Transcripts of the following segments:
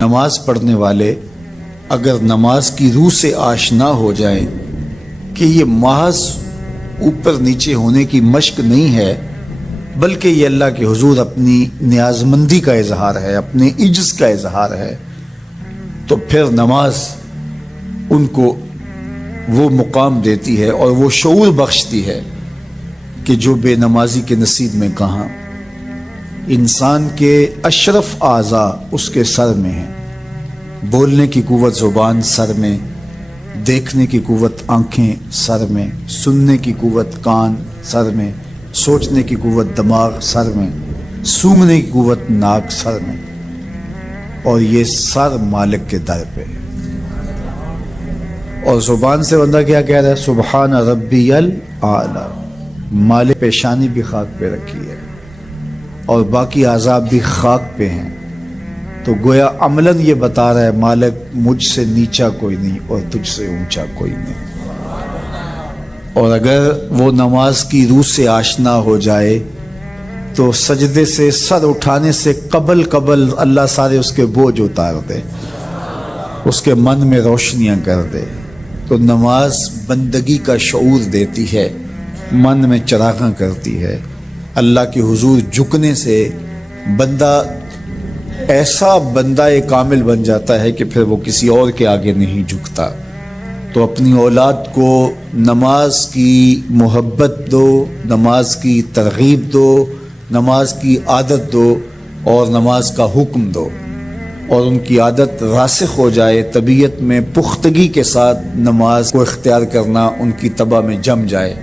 نماز پڑھنے والے اگر نماز کی روح سے آشنا ہو جائیں کہ یہ محض اوپر نیچے ہونے کی مشق نہیں ہے، بلکہ یہ اللہ کے حضور اپنی نیازمندی کا اظہار ہے، اپنے عجز کا اظہار ہے، تو پھر نماز ان کو وہ مقام دیتی ہے اور وہ شعور بخشتی ہے کہ جو بے نمازی کے نصیب میں کہاں۔ انسان کے اشرف اعضاء اس کے سر میں ہیں، بولنے کی قوت زبان سر میں، دیکھنے کی قوت آنکھیں سر میں، سننے کی قوت کان سر میں، سوچنے کی قوت دماغ سر میں، سونگھنے کی قوت ناک سر میں، اور یہ سر مالک کے در پہ۔ اور زبان سے بندہ کیا کہہ رہا ہے؟ سبحان ربی الاعلی، مالک پیشانی بھی خاک پہ رکھی ہے اور باقی اعضاء بھی خاک پہ ہیں، تو گویا عملاً یہ بتا رہا ہے مالک مجھ سے نیچا کوئی نہیں اور تجھ سے اونچا کوئی نہیں۔ اور اگر وہ نماز کی روح سے آشنا ہو جائے تو سجدے سے سر اٹھانے سے قبل اللہ سارے اس کے بوجھ اتار دے، اس کے من میں روشنیاں کر دے۔ تو نماز بندگی کا شعور دیتی ہے، من میں چراغاں کرتی ہے۔ اللہ کے حضور جھکنے سے بندہ ایسا بندہ کامل بن جاتا ہے کہ پھر وہ کسی اور کے آگے نہیں جھکتا۔ تو اپنی اولاد کو نماز کی محبت دو، نماز کی ترغیب دو، نماز کی عادت دو اور نماز کا حکم دو، اور ان کی عادت راسخ ہو جائے، طبیعت میں پختگی کے ساتھ نماز کو اختیار کرنا ان کی طبع میں جم جائے۔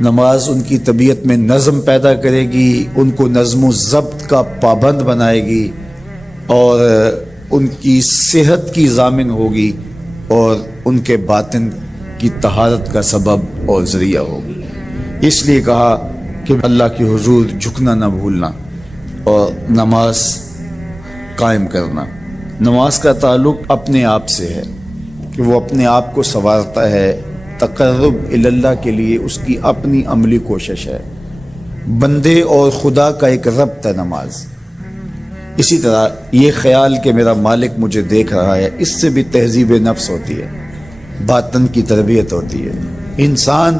نماز ان کی طبیعت میں نظم پیدا کرے گی، ان کو نظم و ضبط کا پابند بنائے گی اور ان کی صحت کی ضامن ہوگی اور ان کے باطن کی طہارت کا سبب اور ذریعہ ہوگی۔ اس لیے کہا کہ اللہ کے حضور جھکنا نہ بھولنا اور نماز قائم کرنا۔ نماز کا تعلق اپنے آپ سے ہے کہ وہ اپنے آپ کو سنوارتا ہے، تقرب اللہ کے لیے اس کی اپنی عملی کوشش ہے۔ بندے اور خدا کا ایک ربط ہے نماز۔ اسی طرح یہ خیال کہ میرا مالک مجھے دیکھ رہا ہے، اس سے بھی تہذیب نفس ہوتی ہے، باطن کی تربیت ہوتی ہے۔ انسان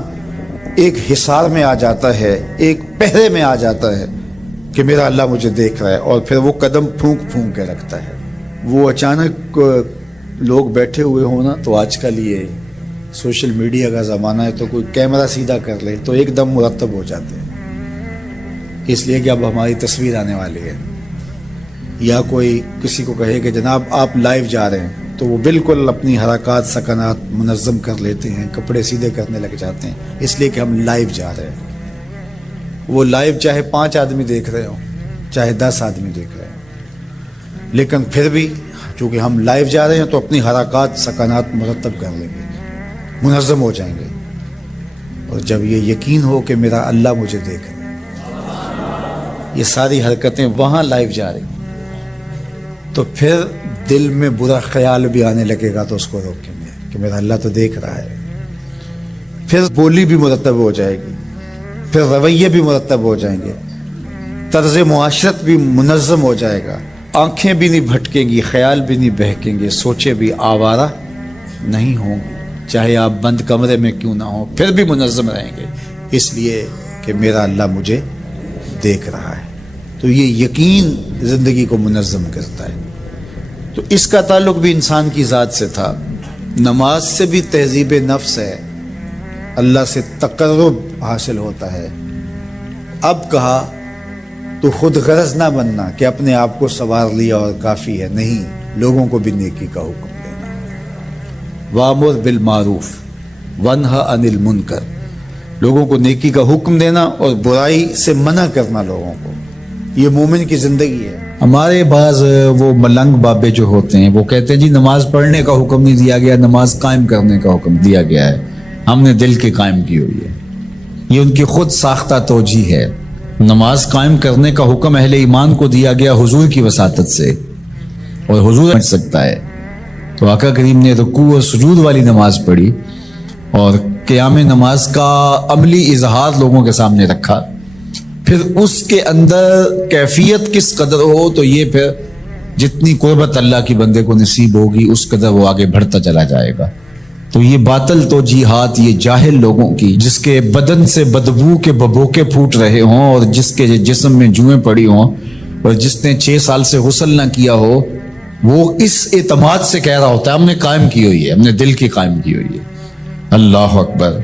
ایک حصار میں آ جاتا ہے، ایک پہرے میں آ جاتا ہے کہ میرا اللہ مجھے دیکھ رہا ہے، اور پھر وہ قدم پھونک پھونک کے رکھتا ہے۔ وہ اچانک لوگ بیٹھے ہوئے ہونا، تو آج کل یہ سوشل میڈیا کا زمانہ ہے، تو کوئی کیمرہ سیدھا کر لے تو ایک دم مرتب ہو جاتے ہیں، اس لیے کہ اب ہماری تصویر آنے والی ہے۔ یا کوئی کسی کو کہے کہ جناب آپ لائیو جا رہے ہیں، تو وہ بالکل اپنی حرکات سکنات منظم کر لیتے ہیں، کپڑے سیدھے کرنے لگ جاتے ہیں، اس لیے کہ ہم لائیو جا رہے ہیں۔ وہ لائیو چاہے 5 آدمی دیکھ رہے ہوں، چاہے 10 آدمی دیکھ رہے ہوں، لیکن پھر بھی چونکہ ہم لائیو جا رہے ہیں تو اپنی حرکات سکنات مرتب کر لیں گے، منظم ہو جائیں گے۔ اور جب یہ یقین ہو کہ میرا اللہ مجھے دیکھ رہا ہے، یہ ساری حرکتیں وہاں لائیو جا رہی ہیں، تو پھر دل میں برا خیال بھی آنے لگے گا تو اس کو روکیں گے کہ میرا اللہ تو دیکھ رہا ہے۔ پھر بولی بھی مرتب ہو جائے گی، پھر رویے بھی مرتب ہو جائیں گے، طرز معاشرت بھی منظم ہو جائے گا، آنکھیں بھی نہیں بھٹکیں گی، خیال بھی نہیں بہکیں گے، سوچے بھی آوارہ نہیں ہوں گے، چاہے آپ بند کمرے میں کیوں نہ ہوں، پھر بھی منظم رہیں گے، اس لیے کہ میرا اللہ مجھے دیکھ رہا ہے۔ تو یہ یقین زندگی کو منظم کرتا ہے۔ تو اس کا تعلق بھی انسان کی ذات سے تھا۔ نماز سے بھی تہذیب نفس ہے، اللہ سے تقرب حاصل ہوتا ہے۔ اب کہا تو خود غرض نہ بننا کہ اپنے آپ کو سنوار لیا اور کافی ہے، نہیں، لوگوں کو بھی نیکی کا حکم دینا۔ وَأْمُرْ بِالْمَعْرُوفِ وَانْهَ عَنِ الْمُنْكَرِ، لوگوں کو نیکی کا حکم دینا اور برائی سے منع کرنا لوگوں کو، یہ مومن کی زندگی ہے۔ ہمارے بعض وہ ملنگ بابے جو ہوتے ہیں وہ کہتے ہیں جی نماز پڑھنے کا حکم نہیں دیا گیا، نماز قائم کرنے کا حکم دیا گیا ہے، ہم نے دل کے قائم کی ہوئی ہے۔ یہ ان کی خود ساختہ توجیہ ہے۔ نماز قائم کرنے کا حکم اہل ایمان کو دیا گیا حضور کی وساطت سے، اور حضور پڑھ سکتا ہے۔ تو آقا کریم نے رکوع اور سجود والی نماز پڑھی اور قیام نماز کا عملی اظہار لوگوں کے سامنے رکھا پھر اس کے اندر کیفیت کس قدر ہو تو یہ پھر جتنی قربت اللہ کی بندے کو نصیب ہوگی اس قدر وہ آگے بڑھتا چلا جائے گا۔ تو یہ باطل توجیہات یہ جاہل لوگوں کی، جس کے بدن سے بدبو کے ببوکے پھوٹ رہے ہوں اور جس کے جسم میں جوئیں پڑی ہوں اور جس نے 6 سال سے غسل نہ کیا ہو، وہ اس اعتماد سے کہہ رہا ہوتا ہے ہم نے قائم کی ہوئی ہے، ہم نے دل کی قائم کی ہوئی ہے۔ اللہ اکبر۔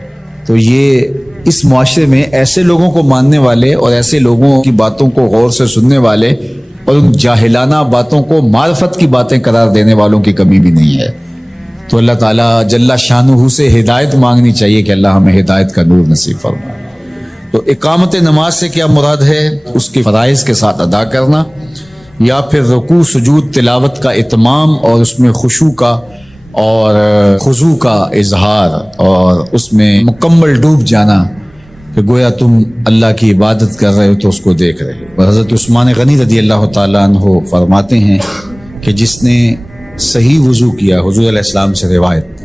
تو یہ اس معاشرے میں ایسے لوگوں کو ماننے والے اور ایسے لوگوں کی باتوں کو غور سے سننے والے اور ان جاہلانہ باتوں کو معرفت کی باتیں قرار دینے والوں کی کمی بھی نہیں ہے۔ تو اللہ تعالیٰ جل شانہ سے ہدایت مانگنی چاہیے کہ اللہ ہمیں ہدایت کا نور نصیب فرمائے۔ تو اقامت نماز سے کیا مراد ہے؟ اس کے فرائض کے ساتھ ادا کرنا، یا پھر رکوع سجود تلاوت کا اتمام اور اس میں خشوع کا اور خضوع کا اظہار اور اس میں مکمل ڈوب جانا کہ گویا تم اللہ کی عبادت کر رہے ہو تو اس کو دیکھ رہے ہو۔ اور حضرت عثمان غنی رضی اللہ تعالیٰ عنہ فرماتے ہیں کہ جس نے صحیح وضو کیا، حضور علیہ السلام سے روایت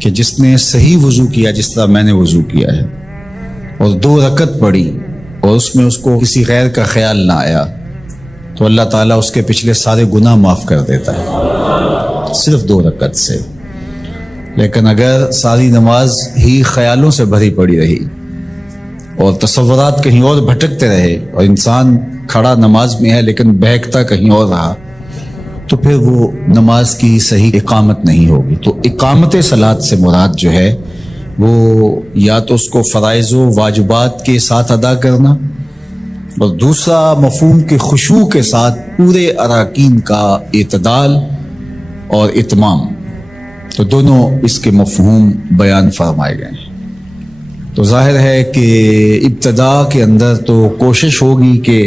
کہ جس نے صحیح وضو کیا جس طرح میں نے وضو کیا ہے اور 2 رکعت پڑھی اور اس میں اس کو کسی غیر کا خیال نہ آیا تو اللہ تعالیٰ اس کے پچھلے سارے گناہ معاف کر دیتا ہے صرف 2 رکعت سے۔ لیکن اگر ساری نماز ہی خیالوں سے بھری پڑی رہی اور تصورات کہیں اور بھٹکتے رہے اور انسان کھڑا نماز میں ہے لیکن بہکتا کہیں اور رہا تو پھر وہ نماز کی صحیح اقامت نہیں ہوگی۔ تو اقامت صلاۃ سے مراد جو ہے وہ یا تو اس کو فرائض و واجبات کے ساتھ ادا کرنا اور دوسرا مفہوم کے خشوع کے ساتھ پورے اراکین کا اعتدال اور اتمام، تو دونوں اس کے مفہوم بیان فرمائے گئے ہیں۔ تو ظاہر ہے کہ ابتدا کے اندر تو کوشش ہوگی کہ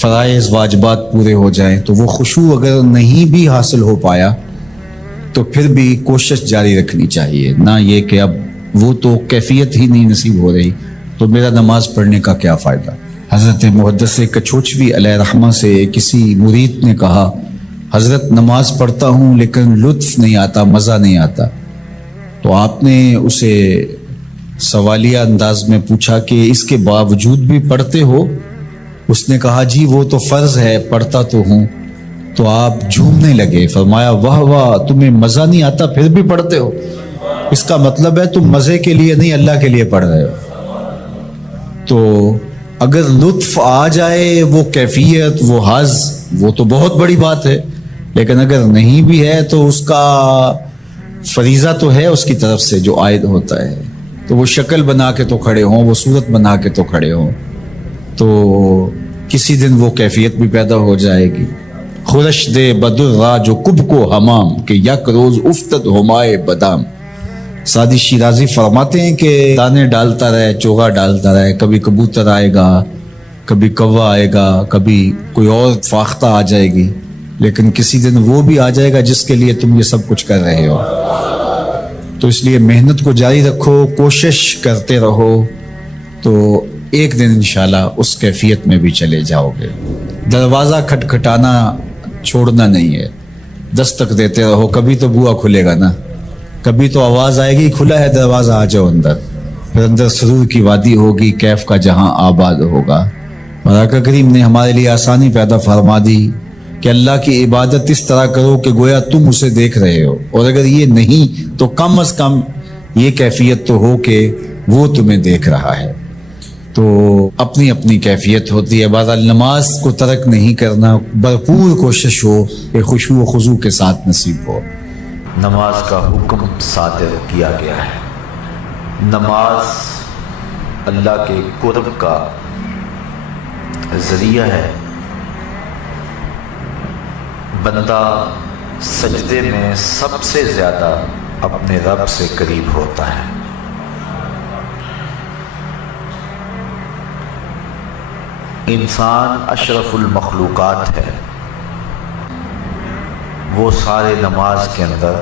فرائض واجبات پورے ہو جائیں، تو وہ خشوع اگر نہیں بھی حاصل ہو پایا تو پھر بھی کوشش جاری رکھنی چاہیے، نہ یہ کہ اب وہ تو کیفیت ہی نہیں نصیب ہو رہی تو میرا نماز پڑھنے کا کیا فائدہ۔ حضرت محدث کچھوچوی علیہ رحمہ سے کسی مرید نے کہا حضرت نماز پڑھتا ہوں لیکن لطف نہیں آتا، مزہ نہیں آتا۔ تو آپ نے اسے سوالیہ انداز میں پوچھا کہ اس کے باوجود بھی پڑھتے ہو؟ اس نے کہا جی وہ تو فرض ہے، پڑھتا تو ہوں۔ تو آپ جھومنے لگے، فرمایا واہ واہ، تمہیں مزہ نہیں آتا پھر بھی پڑھتے ہو؟ اس کا مطلب ہے تم مزے کے لیے نہیں اللہ کے لیے پڑھ رہے ہو۔ تو اگر لطف آ جائے، وہ کیفیت، وہ حظ، وہ تو بہت بڑی بات ہے، لیکن اگر نہیں بھی ہے تو اس کا فریضہ تو ہے اس کی طرف سے جو عائد ہوتا ہے، تو وہ شکل بنا کے تو کھڑے ہوں، وہ صورت بنا کے تو کھڑے ہوں، تو کسی دن وہ کیفیت بھی پیدا ہو جائے گی۔ خورش دے بدر را جو کب کو حمام کہ یک روز افتد ہمائے بدام۔ سعدی شیرازی فرماتے ہیں کہ دانے ڈالتا رہے، چوغا ڈالتا رہے، کبھی کبوتر آئے گا، کبھی کوا آئے گا، کبھی کوئی اور فاختہ آ جائے گی، لیکن کسی دن وہ بھی آ جائے گا جس کے لیے تم یہ سب کچھ کر رہے ہو۔ تو اس لیے محنت کو جاری رکھو، کوشش کرتے رہو، تو ایک دن انشاءاللہ اس کیفیت میں بھی چلے جاؤ گے۔ دروازہ کھٹکھٹانا چھوڑنا نہیں ہے، دستک دیتے رہو، کبھی تو بوا کھلے گا نا، کبھی تو آواز آئے گی کھلا ہے دروازہ آ جاؤ اندر، پھر اندر سرور کی وادی ہوگی، کیف کا جہاں آباد ہوگا۔ اور آقا کریم نے ہمارے لیے آسانی پیدا فرما دی کہ اللہ کی عبادت اس طرح کرو کہ گویا تم اسے دیکھ رہے ہو، اور اگر یہ نہیں تو کم از کم یہ کیفیت تو ہو کہ وہ تمہیں دیکھ رہا ہے۔ تو اپنی اپنی کیفیت ہوتی ہے، بہرحال نماز کو ترک نہیں کرنا، بھرپور کوشش ہو کہ خشوع و خضوع کے ساتھ نصیب ہو۔ نماز کا حکم صادر کیا گیا ہے۔ نماز اللہ کے قرب کا ذریعہ ہے۔ بندہ سجدے میں سب سے زیادہ اپنے رب سے قریب ہوتا ہے۔ انسان اشرف المخلوقات ہے، وہ سارے نماز کے اندر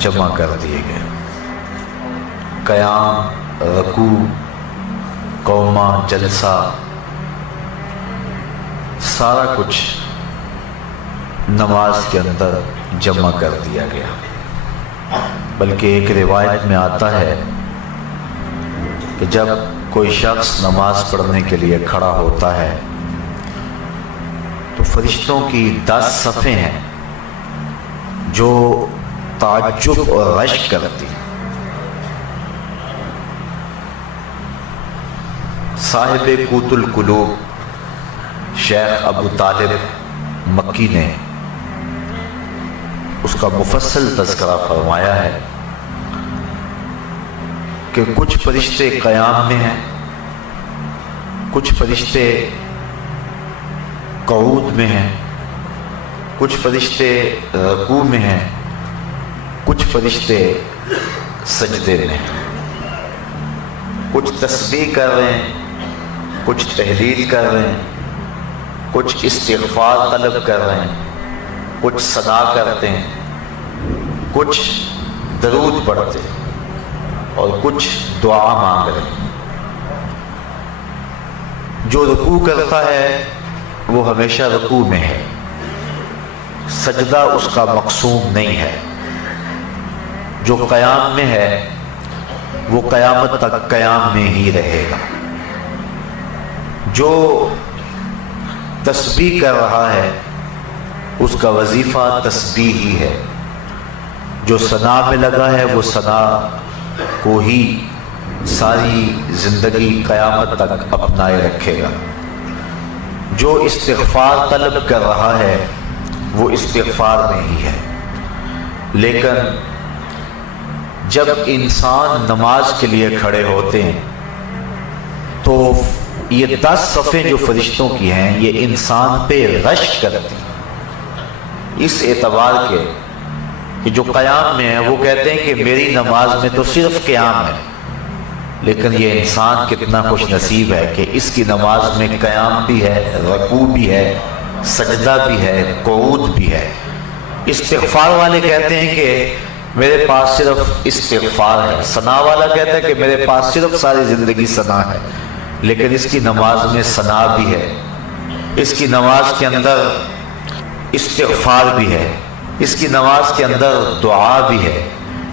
جمع کر دیے گئے۔ قیام، رکوع، قومہ، جلسہ، سارا کچھ نماز کے اندر جمع کر دیا گیا۔ بلکہ ایک روایت میں آتا ہے کہ جب کوئی شخص نماز پڑھنے کے لیے کھڑا ہوتا ہے تو فرشتوں کی 10 صفیں ہیں جو تعجب اور رشک کرتی ہیں۔ صاحب قوت القلوب شیخ ابو طالب مکی نے اس کا مفصل تذکرہ فرمایا ہے کہ کچھ فرشتے قیام میں ہیں، کچھ فرشتے قعود میں ہیں، کچھ فرشتے رکوع میں ہیں، کچھ فرشتے سجدے میں ہیں، کچھ تسبیح کر رہے ہیں، کچھ تحلیل کر رہے ہیں، کچھ استغفار طلب کر رہے ہیں، کچھ ثنا کرتے ہیں، کچھ درود پڑھتے ہیں اور کچھ دعا مانگ رہے ہیں۔ جو رکوع کرتا ہے وہ ہمیشہ رکوع میں ہے، سجدہ اس کا مقصود نہیں ہے۔ جو قیام میں ہے وہ قیامت تک قیام میں ہی رہے گا۔ جو تسبیح کر رہا ہے اس کا وظیفہ تسبیح ہی ہے۔ جو ثنا میں لگا ہے وہ ثنا کو ہی ساری زندگی قیامت تک اپنائے رکھے گا۔ جو استغفار طلب کر رہا ہے وہ استغفار میں ہی ہے۔ لیکن جب انسان نماز کے لیے کھڑے ہوتے ہیں تو یہ 10 صفیں جو فرشتوں کی ہیں یہ انسان پہ رشک کرتی ہیں، اس اعتبار کے کہ جو قیام میں ہے وہ کہتے ہیں کہ میری نماز میں تو صرف قیام ہے، لیکن یہ انسان کتنا خوش نصیب ہے کہ اس کی نماز میں قیام بھی ہے، رکوع بھی ہے، سجدہ بھی ہے، قعود بھی ہے۔ استغفار والے کہتے ہیں کہ میرے پاس صرف استغفار ہے، ثنا والا کہتا ہے کہ میرے پاس صرف ساری زندگی ثنا ہے، لیکن اس کی نماز میں ثنا بھی ہے، اس کی نماز کے اندر استغفار بھی ہے، اس کی نماز کے اندر دعا بھی ہے،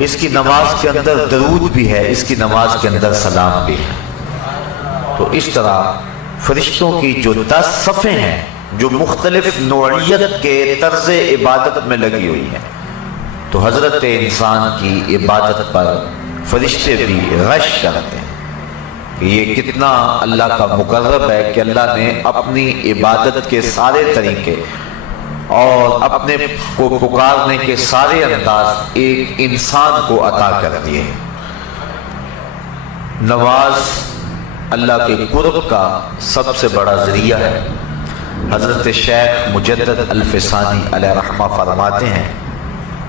اس کی نماز کے اندر درود بھی ہے، اس کی نماز کے اندر سلام بھی ہے۔ تو اس طرح فرشتوں کی جو 10 صفیں ہیں جو مختلف نوعیت کے طرز عبادت میں لگی ہوئی ہیں، تو حضرت انسان کی عبادت پر فرشتے بھی رشک کرتے ہیں کہ یہ کتنا اللہ کا مقرب ہے کہ اللہ نے اپنی عبادت کے سارے طریقے اور اپنے کو پکارنے کے سارے انداز ایک انسان کو عطا کر دیے۔ نماز اللہ کے قرب کا سب سے بڑا ذریعہ ہے۔ حضرت شیخ مجدد الفسانی علیہ رحمہ فرماتے ہیں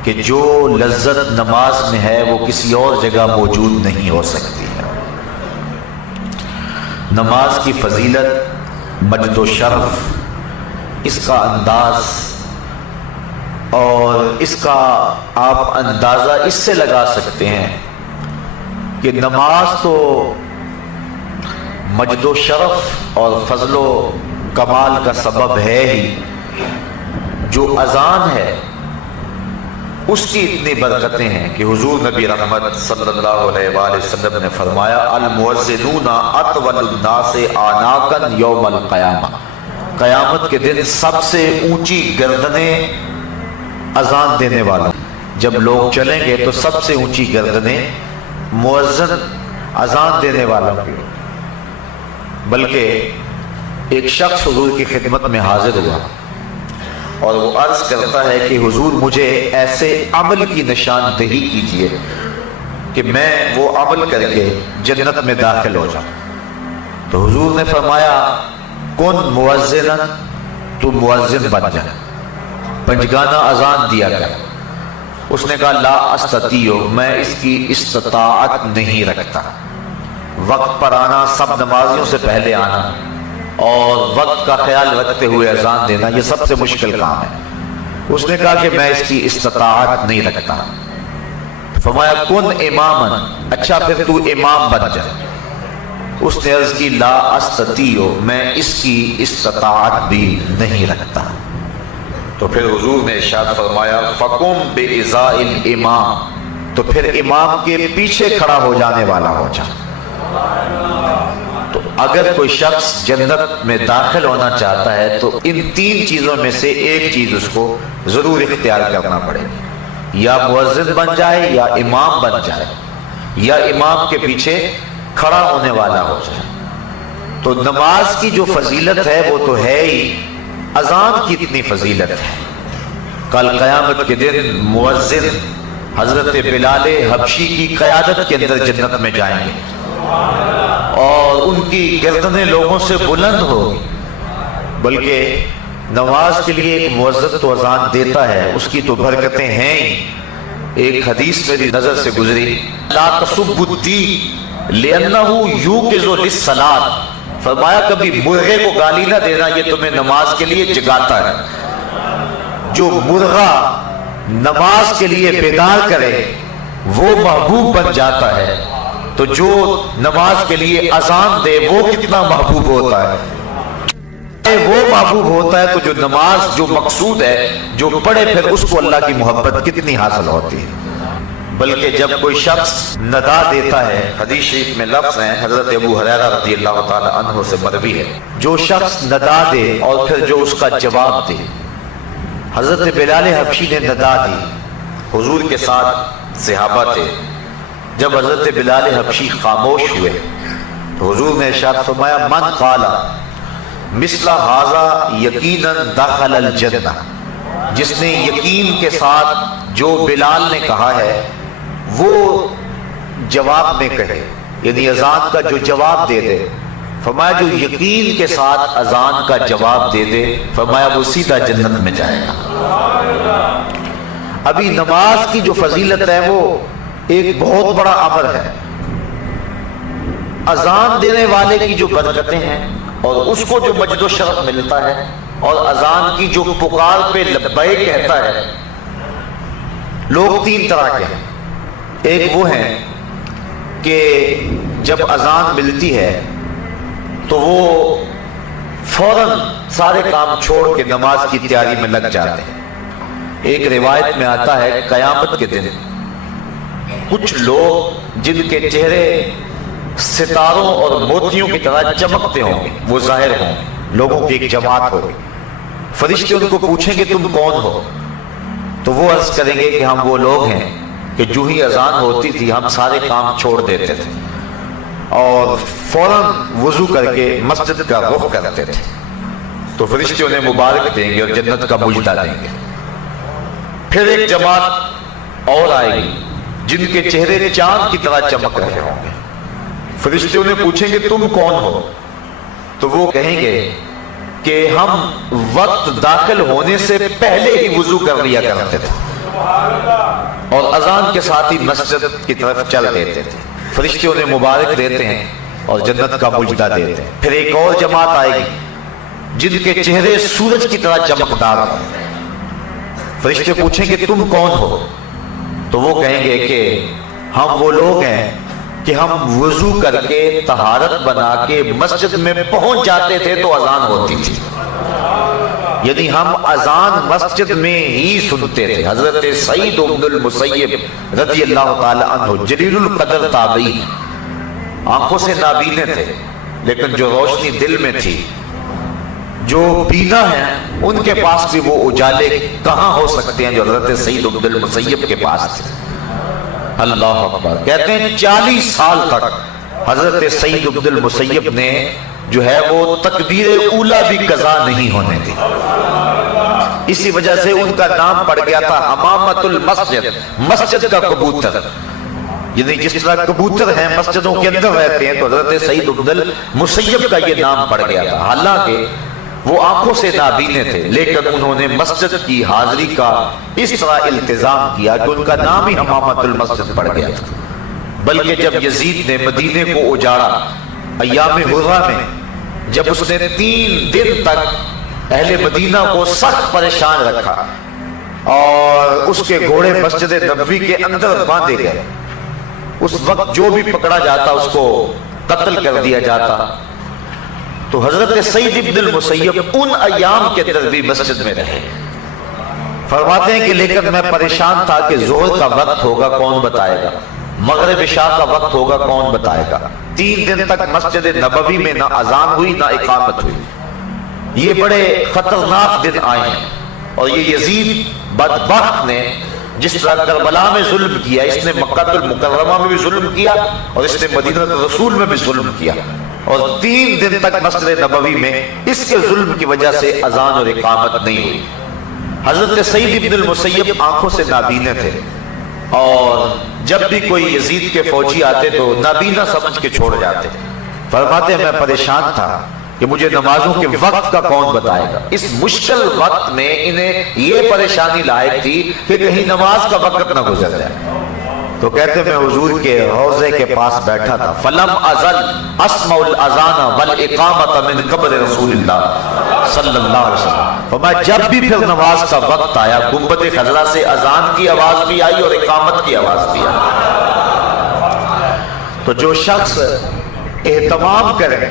کہ جو لذت نماز میں ہے وہ کسی اور جگہ موجود نہیں ہو سکتی ہے۔ نماز کی فضیلت، مجد و شرف، اس کا انداز اور اس کا آپ اندازہ اس سے لگا سکتے ہیں کہ نماز تو مجد و شرف اور فضل و کمال کا سبب ہے ہی، جو اذان ہے اس کی اتنی برکتیں ہیں کہ حضور نبی رحمت صلی اللہ علیہ وآلہ وسلم نے فرمایا المؤذنون اطول الناس اعناقا یوم القیامہ، قیامت کے دن سب سے اونچی گردنیں اذان دینے والوں، جب لوگ چلیں گے تو سب سے اونچی گردنیں مؤذن اذان دینے والوں کی۔ بلکہ ایک شخص حضور کی خدمت میں حاضر ہوا اور وہ عرض کرتا ہے کہ حضور مجھے ایسے عمل کی نشاندہی کیجئے کہ میں وہ عمل کر کے جنت میں داخل ہو جاؤں۔ تو حضور نے فرمایا کن مؤذنا، تو مؤذن بن جا، پنجگانہ اذان دیا کر۔ اس نے کہا لا استطیع، میں اس کی استطاعت نہیں رکھتا۔ وقت پر آنا، سب نمازیوں سے پہلے آنا اور وقت کا خیال رکھتے ہوئے اذان دینا، یہ سب سے مشکل کام ہے۔ اس نے کہا کہ میں اس کی استطاعت نہیں رکھتا۔ فرمایا کن اماما، اچھا پھر تو امام بن جا۔ اس نے عرض کی لا استطیع، میں اس کی استطاعت بھی نہیں رکھتا۔ تو پھر حضور نے ارشاد فرمایا فقم بإزاء الامام، تو پھر امام کے پیچھے کھڑا ہو جانے والا ہو جا۔ اگر کوئی شخص جنت میں داخل ہونا چاہتا ہے تو ان 3 چیزوں میں سے ایک چیز اس کو ضرور اختیار کرنا پڑے گی، یا مؤذن بن جائے، یا امام بن جائے، یا امام کے پیچھے کھڑا ہونے والا ہو جائے۔ تو نماز کی جو فضیلت ہے وہ تو ہے ہی، اذان کی اتنی فضیلت ہے۔ کل قیامت کے دن مؤذن حضرت بلال حبشی کی قیادت کے اندر جنت میں جائیں گے اور ان کی گردنیں لوگوں سے بلند ہوگی، بلکہ نماز کے لیے ایک مؤذن تو اذان دیتا ہے، اس کی تو برکتیں ہیں ہی۔ ایک حدیث میری نظر سے گزری، لا تسبوا الدین لأنه یوقظ للصلاۃ، فرمایا کبھی مرغے کو گالی نہ دینا، یہ تمہیں نماز کے لیے جگاتا ہے۔ جو مرغا نماز کے لیے بیدار کرے وہ محبوب بن جاتا ہے، تو جو نماز کے لیے اذان دے وہ کتنا محبوب ہوتا ہے۔ وہ محبوب ہوتا ہے تو جو نماز جو مقصود ہے جو پڑھے پھر اس کو اللہ کی محبت کتنی حاصل ہوتی ہے۔ بلکہ جب کوئی شخص ندا دیتا ہے، حدیث شریف میں لفظ ہیں حضرت ابو ہریرہ رضی اللہ تعالی عنہ سے مروی ہے، جو شخص ندا دے اور پھر جو اس کا جواب دے۔ حضرت بلال حبشی نے ندا دی، حضور کے ساتھ صحابہ تھے، جب حضرت بلال حبشی خاموش ہوئے تو حضور نے ارشاد فرمایا من قال مثل ھذا یقینا دخل الجنہ، جس نے یقین کے ساتھ جو بلال نے کہا ہے وہ جواب میں کہے، یعنی اذان کا جو جواب دے دے، فرمایا جو یقین کے ساتھ اذان کا جواب دے دے، فرمایا وہ سیدھا جنت میں جائے گا۔ ابھی نماز کی جو فضیلت ہے وہ ایک بہت بڑا امر ہے، اذان دینے والے کی جو برکتیں ہیں اور اس کو جو مجد و شرف ملتا ہے، اور اذان کی جو پکار پہ لبیک کہتا ہے۔ لوگ 3 طرح کے ہیں، ایک وہ ہیں کہ جب اذان ملتی ہے تو وہ فوراً سارے کام چھوڑ کے نماز کی تیاری میں لگ جاتے ہیں۔ ایک روایت میں آتا ہے قیامت کے دن کچھ لوگ جن کے چہرے ستاروں اور موتیوں کی طرح چمکتے ہوں گے، وہ ظاہر ہوں گے، لوگوں کی ایک جماعت ہوگی۔ فرشتے ان کو پوچھیں گے تم کون ہو؟ تو وہ عرض کریں گے کہ ہم وہ لوگ ہیں کہ جو ہی اذان ہوتی تھی ہم سارے کام چھوڑ دیتے تھے اور فوراً وضو کر کے مسجد کا رخ کرتے تھے۔ تو فرشتے انہیں مبارک دیں گے اور جنت کا مجدہ دیں گے۔ پھر ایک جماعت اور آئے گی جن کے چہرے چاند کی طرح چمک رہے ہوں گے۔ فرشتے انہیں پوچھیں گے تم کون ہو؟ تو وہ کہیں گے کہ ہم وقت داخل ہونے سے پہلے ہی وضو کر لیا کرتے تھے اور اذان کے ساتھ ہی مسجد کی طرف چل دیتے تھے۔ فرشتے انہیں مبارک دیتے ہیں اور جنت کا مجدہ دیتے ہیں۔ پھر ایک اور جماعت آئے گی جن کے چہرے سورج کی طرح چمکدار ہوں۔ فرشتے پوچھیں کہ تم کون ہو؟ تو وہ کہیں گے کہ ہم وہ لوگ ہیں کہ ہم وضو کر کے طہارت بنا کے مسجد میں پہنچ جاتے تھے تو اذان ہوتی تھی، یعنی ہم اذان مسجد میں ہی سنتے تھے۔ حضرت سعید بن المسیب رضی اللہ تعالی عنہ جلیل القدر تابعی، آنکھوں سے نابینے تھے لیکن جو روشنی دل میں تھی، جو بینا ہیں ان کے پاس بھی وہ اجالے کہاں ہو سکتے ہیں جو حضرت سعید بن المسیب کے پاس تھے۔ اللہ اکبر، کہتے ہیں 40 سال تک حضرت سعید بن المسیب نے جو ہے وہ تکبیر اولا بھی قضا نہیں ہونے دی، اسی وجہ سے ان کا نام پڑ گیا تھا امامت المسجد، مسجد کا کبوتر۔ یعنی جس طرح کبوتر ہیں مسجدوں کے اندر رہتے ہیں تو حضرت سعید بن المسیب کا یہ نام پڑ گیا تھا۔ حالانکہ وہ آنکھوں سے نابینے تھے لیکن انہوں نے مسجد کی حاضری کا اس طرح التزام کیا کہ ان کا نام ہی امامت المسجد پڑ گیا تھا۔ بلکہ جب یزید نے مدینے کو اجاڑا ایام حرہ میں، جب اس نے 3 دن تک اہل مدینہ کو سخت پریشان رکھا اور اس کے گھوڑے مسجد نبوی کے اندر باندھے گئے، اس وقت جو بھی پکڑا جاتا اس کو قتل کر دیا جاتا، تو حضرت سعید بن المسیب ان ایام کے اندر بھی مسجد میں رہے۔ فرماتے ہیں کہ لیکن میں پریشان تھا کہ ظہر کا وقت ہوگا کون بتائے گا، مغرب عشاء کا وقت ہوگا کون بتائے گا؟ 3 دن تک مسجد نبوی میں نہ اذان ہوئی نہ اقامت ہوئی. یہ بڑے خطرناک دن آئے ہیں. اور یہ یزید بدبخت نے جس طرح کربلا میں ظلم کیا، اس نے مکہ المکرمہ میں بھی ظلم کیا اور اس نے مدینہ رسول میں بھی ظلم کیا. اور 3 دن تک مسجد نبوی میں اس کے ظلم کی وجہ سے اذان اور اقامت نہیں ہوئی. حضرت سعید ابن المسیب آنکھوں سے نابینے تھے، اور جب بھی کوئی یزید کے فوجی آتے تو نابینا سمجھ کے چھوڑ جاتے. فرماتے میں پریشان تھا کہ مجھے نمازوں کے وقت کا کون بتائے گا. اس مشکل وقت میں انہیں یہ پریشانی لاحق تھی کہ کہیں نماز کا وقت نہ گزر جائے. تو کہتے میں حضور کے روضے کے پاس بیٹھا تھا. فلم ازل اسمع الاذان والاقامۃ من قبل رسول اللہ صلی اللہ علیہ وسلم. فرمایا جب بھی پھر نماز کا وقت آیا، گنبد خضرا سے اذان کی آواز بھی آئی اور اقامت کی آواز بھی آئی. تو جو شخص اہتمام کرے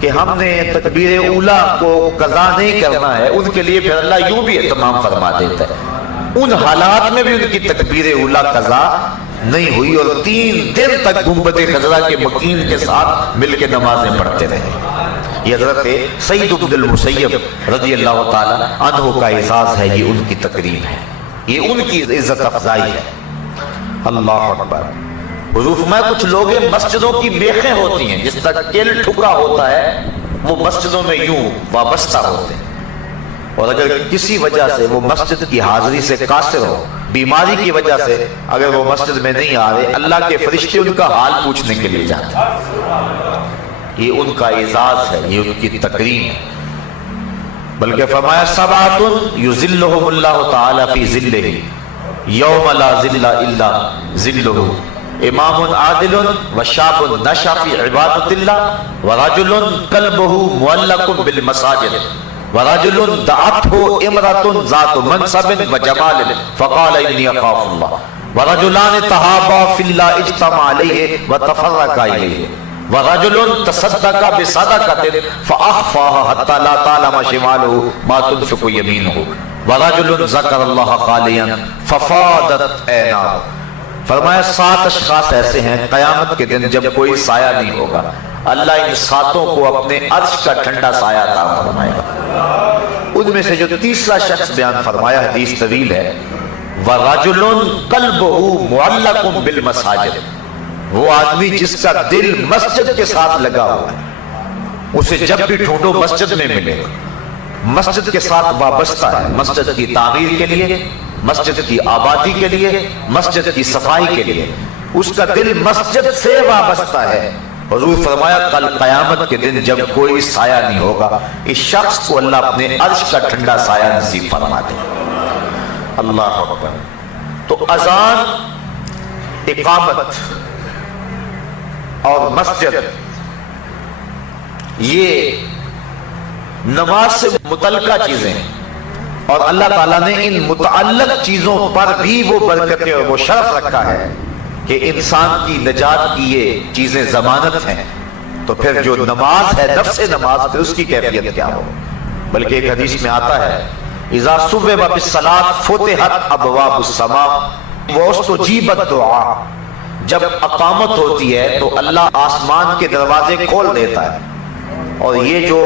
کہ ہم نے تکبیر اولا کو قضا نہیں کرنا ہے، ان کے لیے پھر اللہ یوں بھی اہتمام فرما دیتا ہے. ان حالات میں بھی ان کی تکبیر اولا قضا نہیں ہوئی اور 3 دن تک گنبد خضرا کے مکین کے ساتھ مل کے نمازیں پڑھتے رہے. یہ حضرت سعید بن المسیب رضی اللہ تعالی عنہ کا اعزاز ہے، یہ ان کی تکریم ہے، یہ ان کی عزت افزائی ہے. اللہ اکبر. حضور فرمایا کچھ لوگ مسجدوں کی میخیں ہوتی ہیں، جس طرح کیل ٹھکا ہوتا ہے وہ مسجدوں میں یوں وابستہ ہوتے ہیں، اور اگر کسی وجہ سے وہ مسجد کی حاضری سے قاصر ہو، بیماری کی وجہ سے اگر وہ مسجد میں نہیں آ رہے، اللہ کے فرشتے ان کا حال پوچھنے کے لیے جاتے ہیں. یہ ان کا اعزاز ہے، یہ ان کی تکریم ہے. بلکہ فرمایا سبعۃ یظلھم اللہ تعالی فی ظلہ یوم لا ظل الا ظلہ، امام عادل وشاب نشأ فی عبادۃ اللہ ورجل قلبہ معلق بالمساجد ورجل دعته امرأة ذات منصب وجمال فقال انی اخاف اللہ ورجلان تحابا فی اللہ اجتمع علیہ وتفرقا علیہ ورجل تصدق بصدقة فأخفاها حتى لا تعلم شماله ما تنفق يمينه ورجل ذکر اللہ خالیا ففاضت عیناہ. فرمایا 7 اشخاص ایسے ہیں قیامت کے دن جب کوئی سایہ نہیں ہوگا، اللہ ان 7 کو اپنے عرش کا ٹھنڈا سایہ عطا فرمائے گا. ان میں سے جو تیسرا شخص بیان فرمایا، حدیث طویل ہے، وَرَجُلٌ قَلْبُهُ مُعَلَّقٌ بِالْمَسَاجِدِ، وہ آدمی جس کا دل مسجد کے ساتھ لگا ہوا ہے، اسے جب بھی ڈھونڈو مسجد میں ملے گا. مسجد کے ساتھ وابستہ ہے، مسجد کی تعمیر کے لیے، مسجد کی آبادی کے لیے، مسجد کی صفائی کے لیے، اس کا دل مسجد سے وابستہ ہے. حضور فرمایا کل قیامت کے دن جب کوئی سایہ نہیں ہوگا، اس شخص کو اللہ اپنے عرش کا ٹھنڈا سایہ نصیب فرما دے. اللہ اکبر. تو اذان، اقامت اور مسجد یہ نماز سے متعلقہ چیزیں ہیں، اور اللہ تعالیٰ نے ان متعلق چیزوں پر بھی وہ برکتیں اور وہ شرف رکھا ہے کہ انسان کی نجات کی یہ چیزیں ضمانت ہیں. تو پھر جو نماز ہے، نفس نماز، پھر اس کی کیفیت کیا ہو. بلکہ ایک حدیث میں آتا ہے اذا صبح بالصلاۃ فتحت ابواب السماء واستجیبت الدعاء، جب اقامت ہوتی ہے تو اللہ آسمان کے دروازے کھول دیتا ہے، اور یہ جو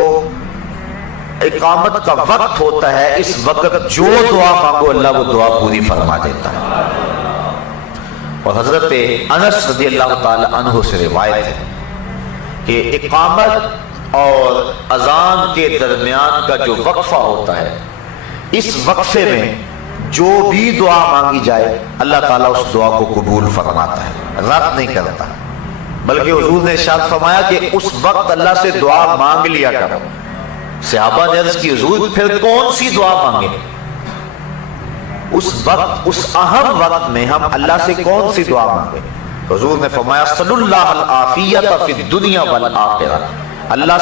اقامت کا وقت ہوتا ہے اس وقت جو دعا مانگو اللہ وہ دعا پوری فرما دیتا ہے. اور حضرت انس رضی اللہ تعالی عنہ سے روایت ہے کہ اقامت اور اذان کے درمیان کا جو وقفہ ہوتا ہے، اس وقفے میں جو بھی دعا مانگی جائے اللہ تعالیٰ اس دعا کو قبول فرماتا ہے، رد نہیں کرتا. بلکہ حضور نے ارشاد فرمایا کہ اس وقت اللہ سے دعا مانگ لیا کرو. صحابہ نے عرض کی حضور پھر کون سی دعا مانگے؟ اس وقت، اس اہم وقت میں ہم اللہ سے کون سی دعا مانگے؟ حضور نے فرمایا صلی اللہ العافیت فی الدنیا والآخرہ، اللہ